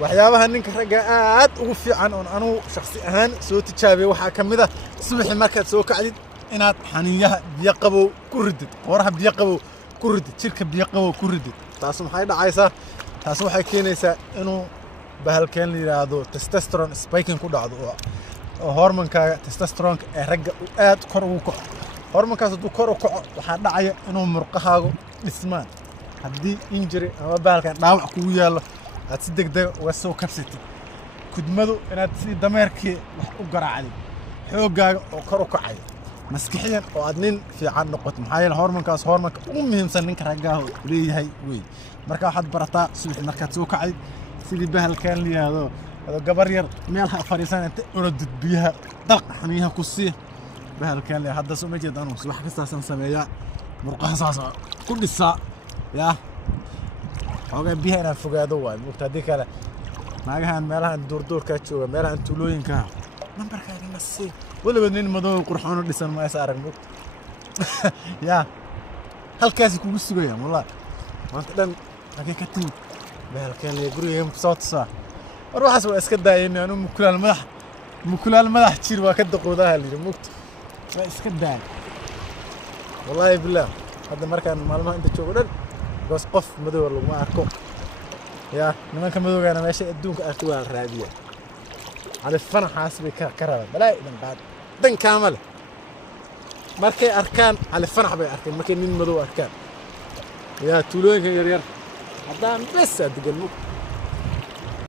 waxyaabaha ninka ragga aad ugu fiican oo anu shakhsi ahaan soo tijaabay waxa kamid ah subaxii markaad soo kacdid inaad xaniyaha biyo qabow ku ridid qoraha biyo qabow ku ridid jirka biyo qabow ku ridid taas maxay dhacaysaa taas waxay keenaysaa inuu bahalkeen la yiraahdo testosterone spiking ku dhacdo oo hormonkaaga testosterone ee ragga aad kor ugu kaco hormonkaas uu kor u kaco waxa dhacaya inuu murqahaagu dhismaan haddii injury ama bahalkan dhaawac kugu yaalo aad si degdeg uga soo kabsatid kudmadu inaad si dameerkii wax u garaacday xoogaaga oo kor u kacay maskaxiyan oo aad nin fiican noqoto maxaa yeelay hormonkaas hormonka ugu muhiimsan ninka ragga leeyahay way marka waxaad barataa subax markaad soo kacay sidii bahalkan la yiraahdo gabar yar meel ha fariisan inta orodid biyaha dalq xaniyaha ku sii bahalkan la hadda soo ma jeedaan wax kastaasan sameeyaa murqaha saas ku dhisaa yaa xogaa biyaha inaan fogaado waay mugta hadii kale naagahan meelahan duurduurka jooga meelahan tuulooyinka nambarkaaga nasi waliba nin madow qurxoon u dhisan ma is arag mugta yaa halkaas kugu sugaya wallahi maanta dhan halkay ka timid bahalkan la guriga ku soo tusaa war waxaas waa iska daayeen anu mukulaal madax jir waa ka daqoodaha liir mugta waa iska daay wallahi billah hadda markaan maalmaha inta joogo dhan بس قف مدور لو ما أركو يا لما كان مدور أنا ماشي أدونك أركو على الرادية على الفن حاسب كرر بلا إذا بعد دن كامل مركي أركان على الفن حبي أركان ما كان مين مدور أركان يا تولوين يا ريال هذا بس أدق المك